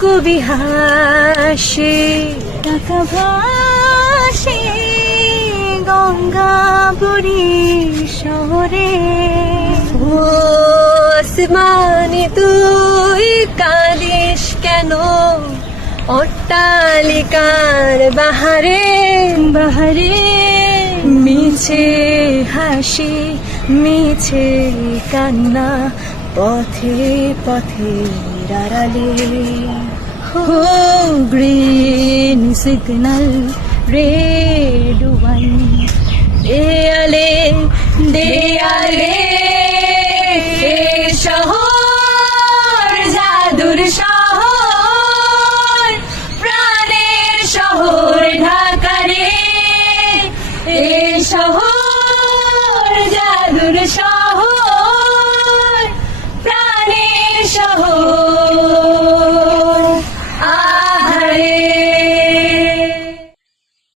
কবি হাসে টাকা ভাসে গঙ্গাপুরী শহরে আসমানে তুই কাঁদিস কেন অট্টালিকার বাহারে বাহারে মিছে হাসি মিছে কান্না পথে পথে আড়ালে হো গ্রিন সিগন্যাল রেড ওয়াইন দেয়ালে দেয়ালে এ শহর জাদুর শহর প্রাণের শহর ঢাকা রে এ শহর জাদুর শহর প্রাণের শহর আহারে